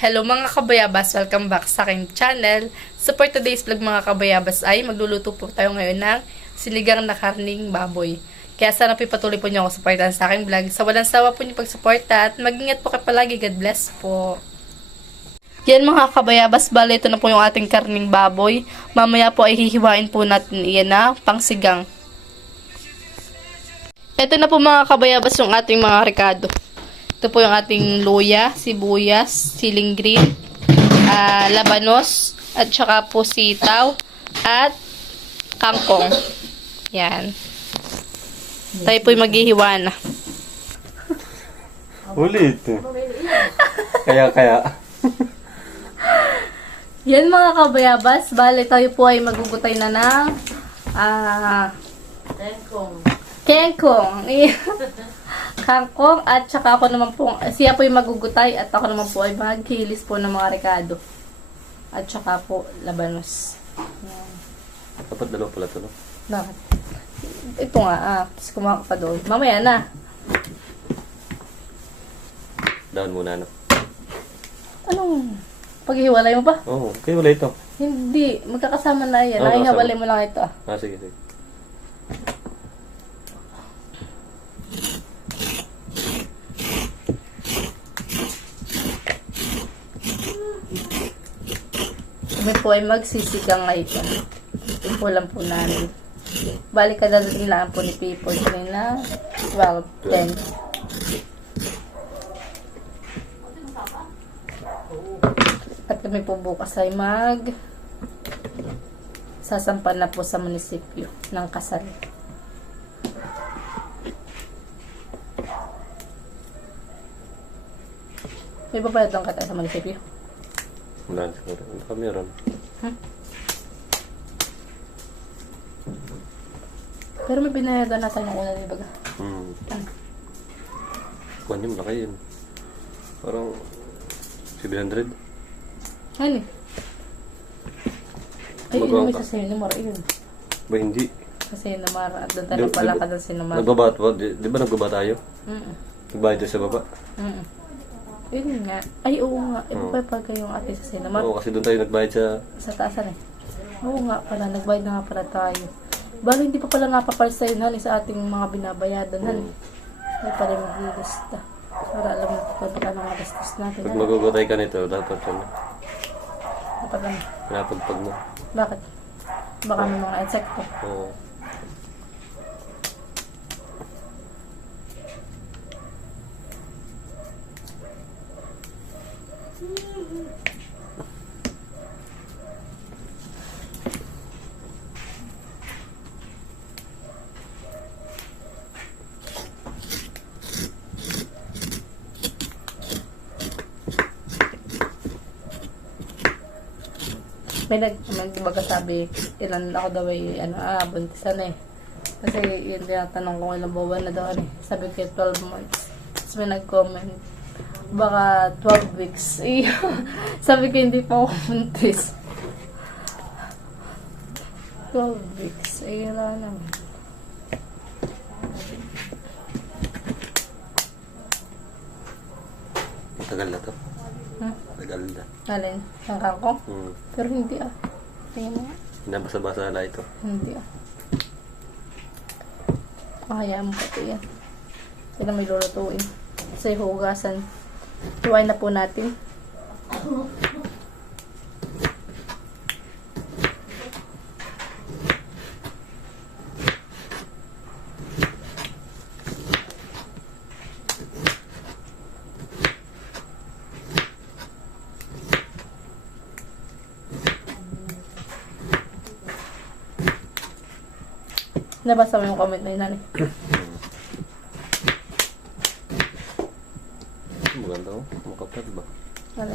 Hello mga kabayabas! Welcome back sa aking channel. So for today's vlog mga kabayabas ay magluluto po tayo ngayon ng sinigang na karning baboy. Kaya sana po patuloy po niyo ako supportan sa aking vlog. Sa walang sawa po niyo pagsuporta at mag-ingat po kayo palagi. God bless po. Yan mga kabayabas, bale ito na po yung ating karning baboy. Mamaya po ay hihiwain po natin iyan na pangsigang. Ito na po mga kabayabas yung ating mga rekado. Ito po yung ating luya, sibuyas, siling green, labanos, at saka po sitaw, at kangkong. Yan. Tayo po yung maghihiwa na. Ulit. Kaya. Yan mga kabayabas, bale tayo po ay magugutay na ng kengkong. Kangkong at saka ako naman po, siya po yung magugutay at ako naman po ay maghilis po ng mga rekado. At saka po labanos. Yan. Dapat dalawa pala ito, no? Bakit? Ito nga, tapos kumaka pa doon. Mamaya na. Down muna, no? Anong? Paghihiwalay mo pa? Oo, kayo wala ito. Hindi, magkakasama na yan. Oo, Nahihiwalay mo lang ito. Sige. Kami po ay magsisigang nga ito. Timpulan po namin. Balik ka dadating lang po ni People kanina 12, 10. At kami po bukas ay sasampan na po sa munisipyo ng Kasal. May babayad lang kata sa munisipyo? Wala na siguro. Ano kami ron? Pero may binayadan na tayo ng una, di ba? Kuhan yun, malaki yun. Parang 700. Ano? Ay, Magawang inuwi ka. sa Sinamara yun. Ba hindi? Sa Sinamara. At doon tayo pala ka doon Sinamara. Nagbaba ba? Di ba nagbaba tayo? Nagbayad tayo sa baba? Yun nga. Ay, oo nga. Iba pa kayong ate sa Sinamara. Oo, kasi doon tayo nagbayad sa... Sa taasan eh. Oo nga pala. Nagbayad na nga pala tayo. Bali, hindi pa pala nga papalsa yun, sa ating mga binabayadan, Ay, pala mag-ilista. Para alam mo kung pagka mga gastos natin. Pag magugutay ka nito, dapat yun. Dapat ano? Pinapagpag mo. Bakit? Baka may mga insekto. Oo. May diba kasabi, ilan ako daw ay, buntisan eh. Kasi yun tinatanong ko ilang buwan na daw, sabi ko 12 months. Tapos may nag-comment, baka 12 weeks. Sabi ko hindi pa ako buntis. 12 weeks, wala naman. Tagal na to. Tagal na. Alin? Ang kangkong? Pero hindi Tingnan mo nga. Nabasa-basa na ito. Hindi Kaya mo pati yan. Sila may lulutuin. Kasi hugasan. Tuwain na po natin. Nabasa mo yung comment na yun, Maganda ko. Makapal ba? Ano?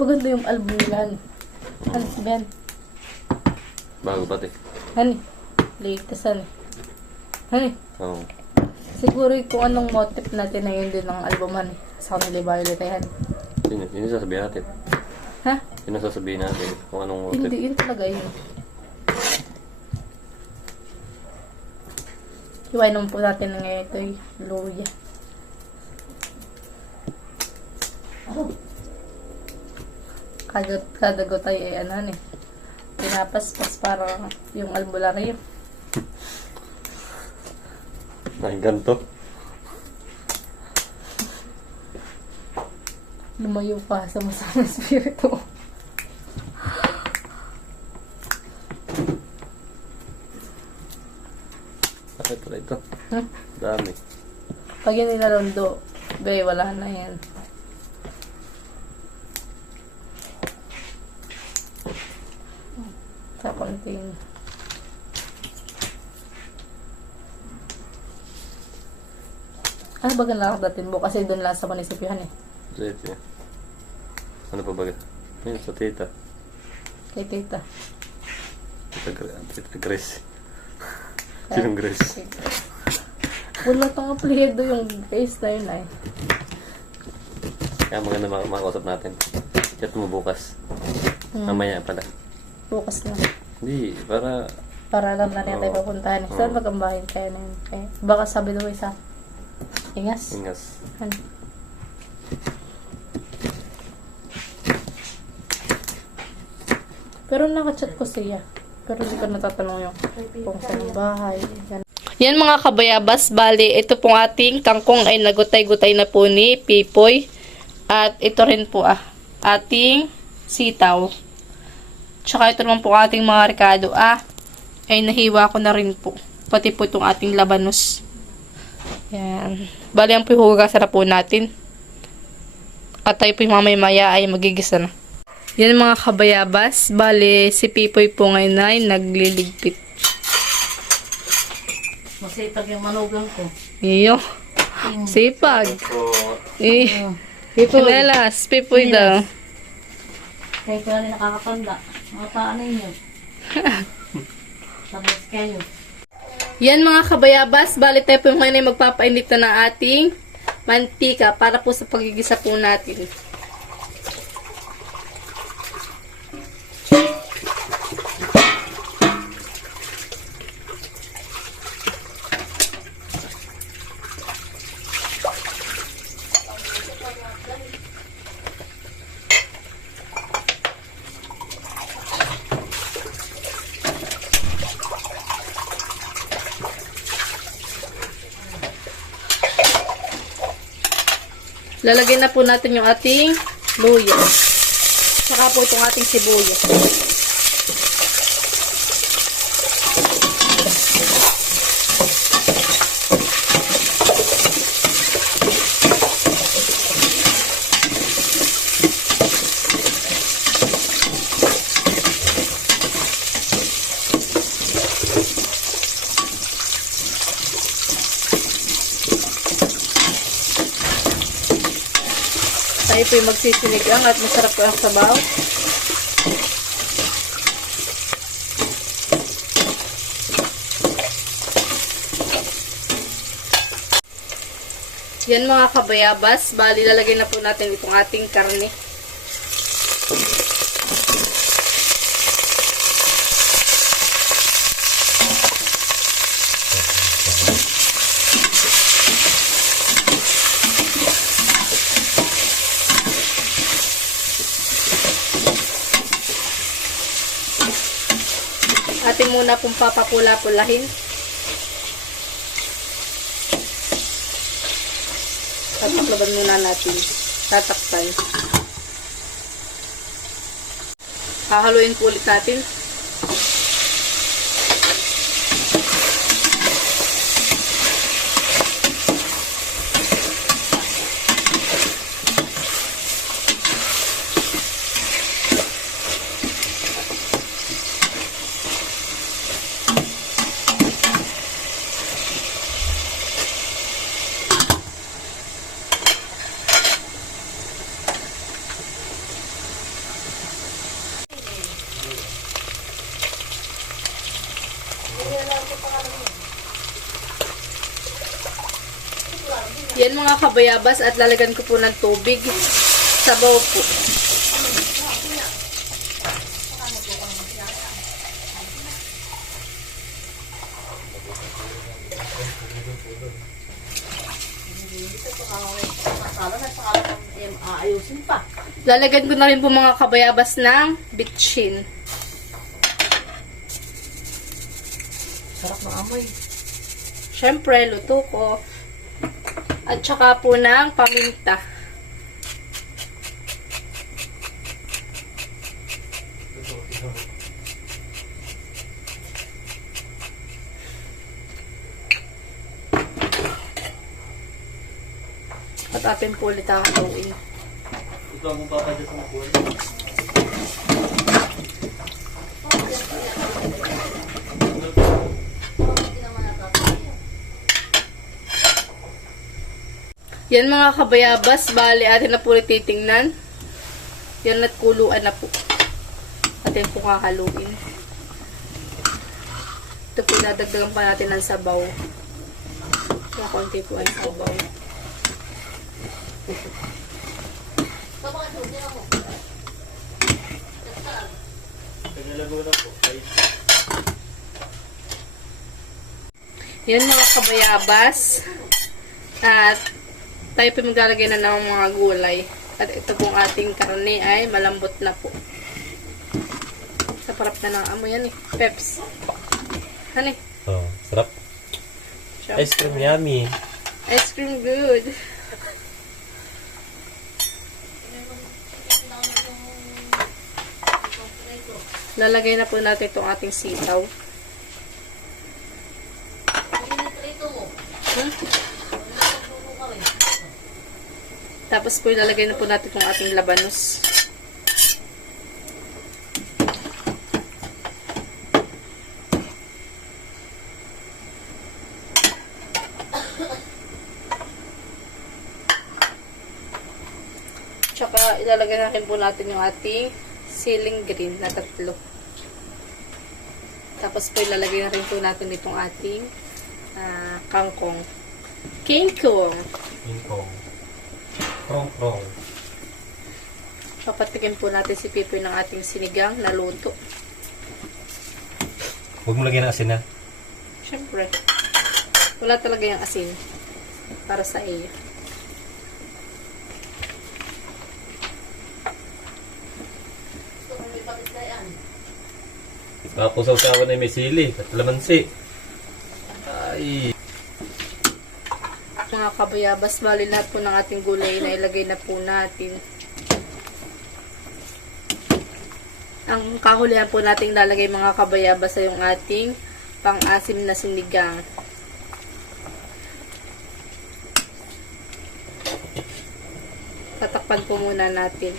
Maganda yung album yan. Ano si Ben? Bago pati. Hani? Latest Hani? Oo. Siguro kung anong motif natin na yun din ng albuman. Sa kanila Violet yan. Yun yung sasabihin natin. Ha? Yun ang sasabihin natin kung anong motive. Hindi, yun talaga yun. Hiway naman po natin ng ito yung luya. Kadago tayo pinapaspas para yung albularyo. Ay, ganito. Lumayo pa sa masamang espiritu. Bakit pala ito? Hmm? Dami. Pag yun nilarondo, wala na yan. Sa konting. Ano ba nakakdatin mo? Kasi doon lang sa munisipyohan eh. Sige. Ano pa ba? Yun, sa tita. Kay tita. Tita Grace. Sinong Grace? Wala tong apelyido yung face na yun ay. Kaya maganda makausap natin. Chat mo bukas. Mamaya pala. Bukas na. Hindi, para... Para alam na niya tayo papuntahan. Saan magambahin kaya na yun? Kaya, baka sabi daw isa. Ingas? Ingas. Ano? Pero nakachat ko siya. Pero hindi ko natatanong yung kung saan ang bahay. Yan mga kabayabas, bali, ito pong ating kangkong ay nagutay-gutay na po ni Pipoy. At ito rin po ating sitaw. Tsaka ito naman po ating mga rekado ay nahiwa ko na rin po. Pati po itong ating labanos. Yan. Bali, ang pihugasan na po natin. At tayo po mamaya ay magigisa na. Yan mga kabayabas. Bali, si Pipoy po ngayon ay nagliligpit. Masipag yung manugang ko. Iyo. Sipag. Pinelas. Pipoy daw. Kaya ko rin nakakatanda. Mga paano yun. Tapos kayo. Yan mga kabayabas. Bali tayo po ngayon ay magpapainit na ng ating mantika para po sa pagigisa po natin. Lalagyan na po natin yung ating luya. Saka po itong ating sibuyas. Tayo po yung magsisinigang at masarap po ang sabaw. Yan mga kabayabas, bali lalagay na po natin itong ating karne. Ating muna pong papapula-pulahin. Tatakloban muna natin. Tatakpan. Hahaluin po ulit natin. Yan mga kabayabas at lalagyan ko po ng tubig. Sabaw po. Ayusin pa. Lalagyan ko na rin po mga kabayabas ng bitchin. Sarap ng amoy. Siyempre, luto ko. At saka po ng paminta. At atin po ulit haluin. Ito ang baka dyan sa makuha. Yan mga kabayabas, bali atin na po ulit titingnan. Yan at kuluan na po. Atin po kakaluin. Ito po nadagdagan pa natin ng sabaw. Kaya konti po ay sabaw. Pinalago na po. Yan mga kabayabas. At tayo po maglalagay na ng mga gulay. At ito pong ating karne ay malambot na po. Sa parap na ng amoy yan eh. Peps. Ano eh? Oh, sarap. Ice cream yummy. Ice cream good. Lalagay na po natin itong ating sitaw. Tapos po ilalagay na po natin itong ating labanos. Tsaka ilalagay na rin po natin yung ating siling green na 3. Tapos po ilalagay na rin po natin itong ating kangkong. Kingkong. Kingkong. Prong-prong. Papatikin po natin si Pipoy ng ating sinigang na luto. Huwag mo lagyan ng asin na. Siyempre. Wala talaga yung asin. Para sa iyo. Tapos sa usawa na may sili at lamansi. Ay. Mga kabayabas, bali lahat po ng ating gulay na ilagay na po natin. Ang kahulihan po nating lalagay mga kabayabas ay yung ating pang-asim na sinigang. Tatakpan po muna natin.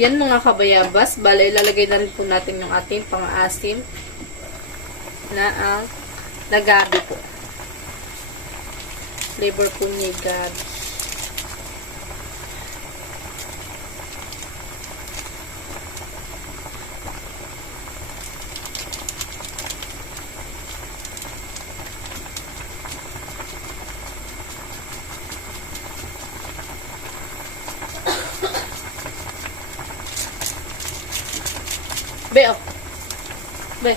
Yan mga kabayabas, bali ilalagay na rin po natin yung ating pang-asim na ang gabi po. Flavor po ni gabi. Be, oh. Be.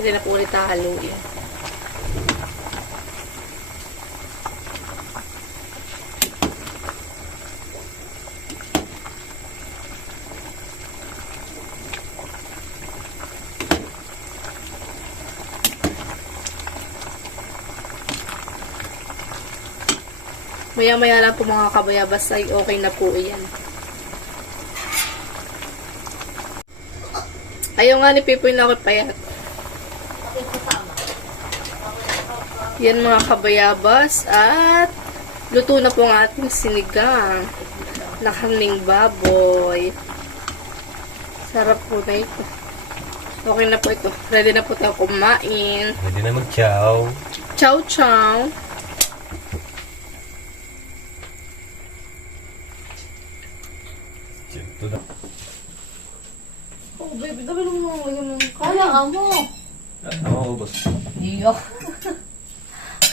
Hindi na po ulit hahaluin. Maya-maya lang po mga kabayabas ay okay na po iyan. Ayaw nga ni Pipoy na ako payat. Yan mga kabayabas at luto na po ang ating sinigang na karning baboy. Sarap po na ito. Okay na po ito. Ready na po tayo kumain. Pwede na mag-chow. Chow chow. Ito na. Oh baby, dami naman mga Kaya mo. Oo, boss. Iyo.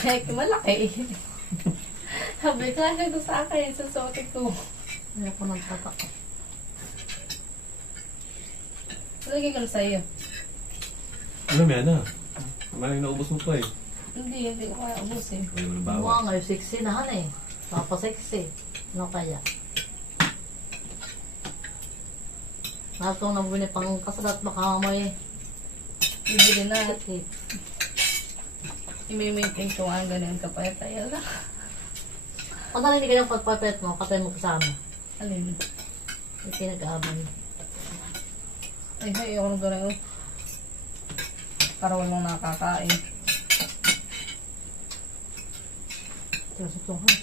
Kaya malaki. Sabi ka na ito sa akin, susuotin ko. Hindi ako nagtatak. Lagay ko na sa'yo. Ano, may ano? Maling naubos mo pa eh. Hindi ko kaya ubusin. Ayaw na Mga bawa. ngayon, sexy na han eh. Papa-sexy. Ano kaya? Lahat kong nabili pang kasalat, baka may Bibili na. sakit. I-maintain ko ang ganun kapayat-ayal na. Kung narinig ka yung pagpapet mo, katay mo kasama. Alin? Yung pinag-aabang. Ay, ayoko ng ganun. Para walang nakakain. Pero sa tunghan.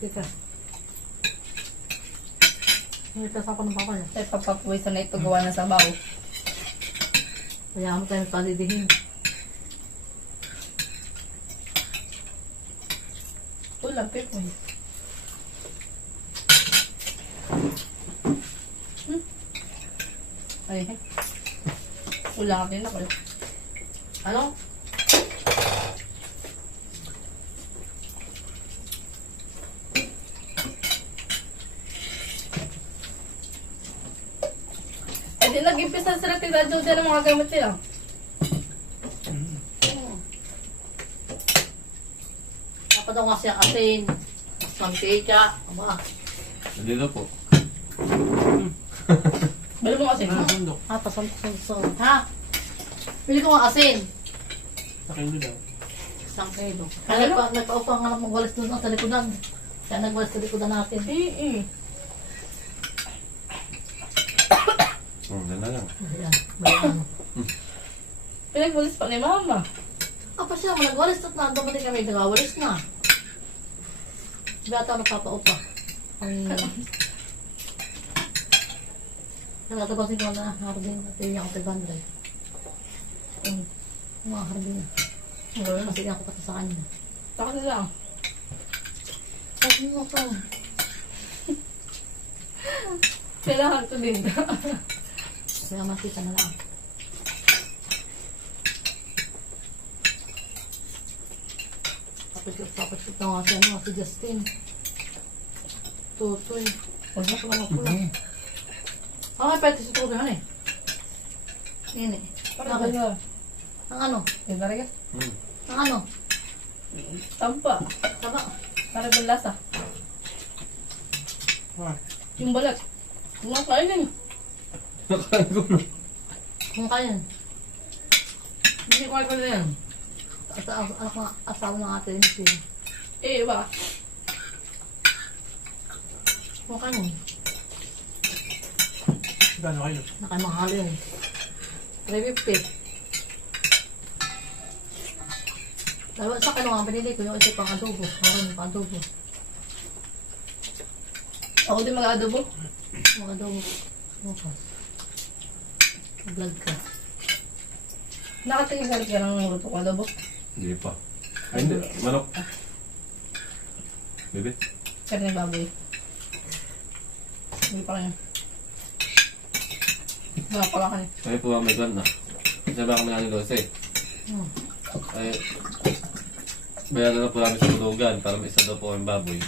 Sige. Nilitas ako ng bakal. Ay, papapuwisan na ito gawa ng sabaw. Kaya mo tayo palidihin. Ulam, pick mo. Ay, ulam din ako. Ano? Eh, di nag-impisa sila tita Joe dyan ang mga gamit nila. Dapat daw nga siya asin. Mantika. Aba. Nandito po. Balo mo kasi. Ha? Pasang. Ha? Pili ko nga asin. Sa kayo daw. Isang kilo. Kaya nagpa-upa nga ng walis doon sa likodan. Kaya nagwalis sa likodan natin. Yan na lang. Ayan. Bayan. Pinagwalis pa ni mama. Pa siya, nagwalis na. Dumating kami, nagawalis na. Bata nagpapa-upa. Nagtatabasin ko na hardin. At yung ako 500. Mga hardin. Kasi ako pati sa kanya. Saka nila. Kasi mo pa. Kailangan ko din. Kaya makita na lang. Tapos ito nga siya ano, si Justin. Tutoy. Huwag na pala mapula. May pwede si Tutoy han eh. Yan eh. Para ba yun? Ang ano? Yung talaga? Ang ano? Tampa. Taba. Para ba lasa? Yung balat. Kung ang kainin. Nakain ko na. Kung kaya. Hindi ko kaya yan. Asawa ng ate yun siya. Eh, ba? Kung kaya. Gano'n kayo? Nakamahal yun. 350. Sa kano nga pinili ko yung isa pang adobo. Meron pang adobo. Ako din mag-adobo. Mga adobo. Bukas. Vlog ka. Nakatingin ka ng luto ko adobo. Hindi pa. Ay, hindi. Manok. Bebe? Karne baboy. Hindi pa kanya. Wala pala ka niya. Ay po, may gan na. Isa ba kami ng 12? Ay, bayaran na po namin sa bulugan para may isa daw po yung baboy.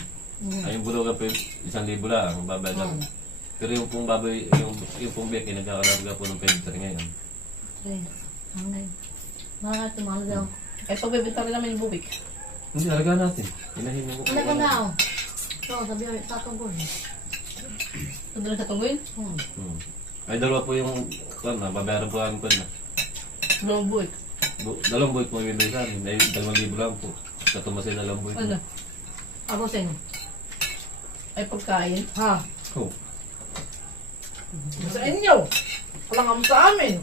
Ay, yung bulugan po yung 1,000 lang, ang babayaran. Pero yung pong baboy, yung pong beki, nagkakalaga po ng pwede ngayon. Okay. Hangay. Mga tumalo daw. Eh, pagbibinta rin namin yung bubik. Hindi, alaga natin. Inahin mo ko. Ano ka daw? So, sabi ko, tatungkol. Ito doon sa tungguin. Ay, dalawa po yung, babayaran po namin po na. Dalawang bubik. Dalawang buwit po yung bibili sa amin. Ay, 2,000 lang po. Sa tumasin na lang buwit. Ano? Abosin. Ay, pagkain. Ha? Oh. Sa inyo. Walang kami sa amin.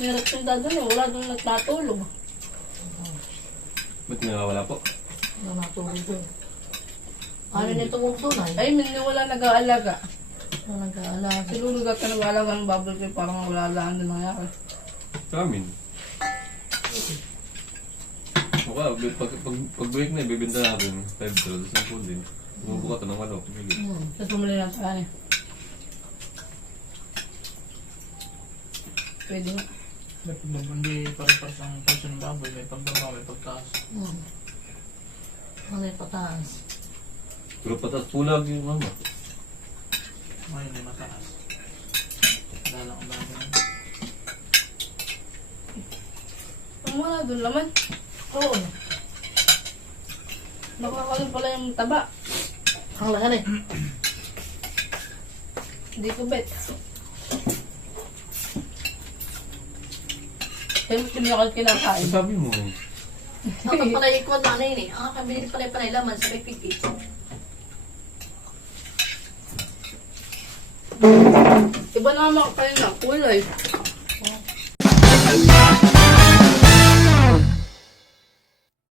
Hirap yung dado niya. Wala doon nagtatulog. Ba't nawawala po? Ano natulog doon? Ano nito mo doon ay? Ay, wala nag-aalaga. Ano nag-aalala? Siguro ka nag-aalaga ng bubble tea. Parang wala lang doon nangyari. Sa amin. Mukha, pag break na, ibibinta natin. 5 dollars, 10 din. Bumubuka ito ng manok. Sige. Tapos bumili lang sa kanya. Pwede nga. May pagbaba, hindi pare-pares ang presyo ng baboy. May pagbaba, may pagtaas. Ano yung pataas? Pero patas pulag yung mama. Ngayon hindi mataas. Dala ang baboy. Ang wala doon laman. Oo. Nakakalan pala yung taba. Ang lahan eh. Hindi ko bet. Kaya hindi ako kinakain. Ang sabi mo. Ang pala ikot na ano yun eh. Ang kabili pala yung panay laman sa pipiti. Iba naman kayo na kulay.